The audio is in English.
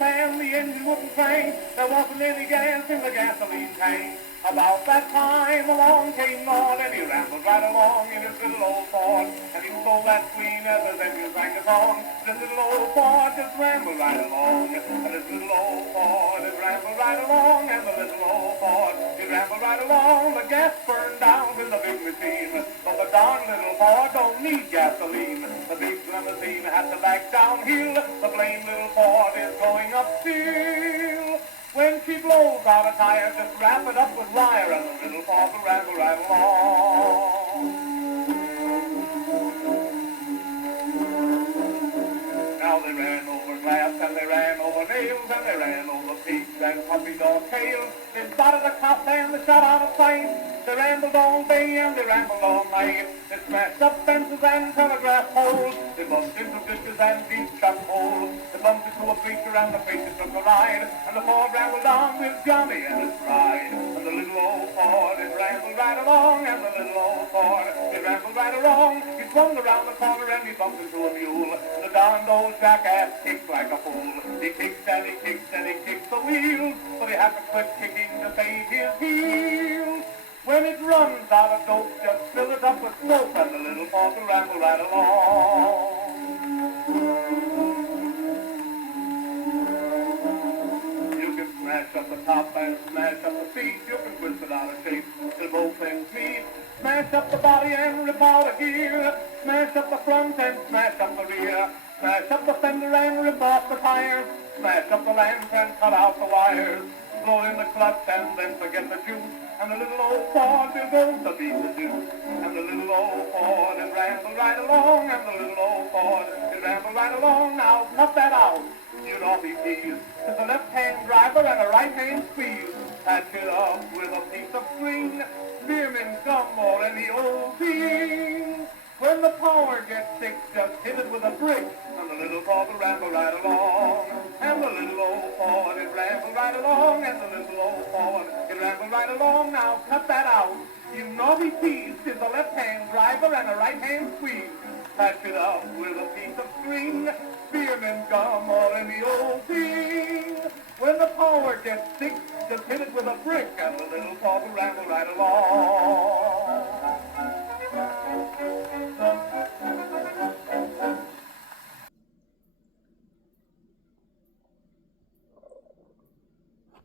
fan, the engine wouldn't crank. There wasn't any gas in the gasoline tank. About that time along came Maud, and he rambled right along in his little old Ford. And he was so that clean as his engine sang a song. This little old Ford just rambled right along. And this little old Ford it rambled right along. And the little old Ford it rambled right along. The gas burned out in the big machine, but the darn little Ford don't need gasoline. The big limousine had to back downhill. The blame little Ford is going up still. When she blows out a tire, just wrap it up with wire, and the little Ford will ramble right along. Now they ran over glass, and they ran over nails, and they ran over pigs and puppies or tails. They spotted a cop and they shot out of sight. They rambled all day and they rambled all night. They smashed up fences and telegraph poles. They bumped into ditches and deep shut holes. They bumped into a preacher and the preacher took a ride. And the Ford rambled on with Johnny and his bride. And the little old Ford it rambled right along. And the little old Ford it rambled right along. He swung around the corner and he bumped into a mule. The darned old jackass kicked like a fool. He kicked and he kicked and he kicked the wheels, but he had to quit kicking to save his heels. When it runs out of dope, just fill it up with soap, and the little Ford will ramble right along. You can smash up the top and smash up the seat. You can twist it out of shape till both ends meet. Smash up the body and rip out a gear. Smash up the front and smash up the rear. Smash up the fender and rip off the tires. Smash up the lamps and cut out the wires. Blow in the clutch and then forget the juice. And the little old Ford will go to beat the deuce. And the little old Ford it rambled right along. And the little old Ford it rambled right along. Now cut that out, you naughty peas. It's a left-hand driver and a right-hand squeeze. Patch it up with a piece of string. Spearmint gum or any old thing. When the power gets sick, just hit it with a brick. And the little Ford will ramble right along. And the little old Ford it rambled right along. And the little old Ford it rambled right along. Now cut that out, you naughty peas. It's a left-hand driver and a right-hand squeeze. Patch it up with a piece of string. Spearmint gum or any old thing. When the power gets sick, just hit it with a brick. And the little Ford will ramble right along.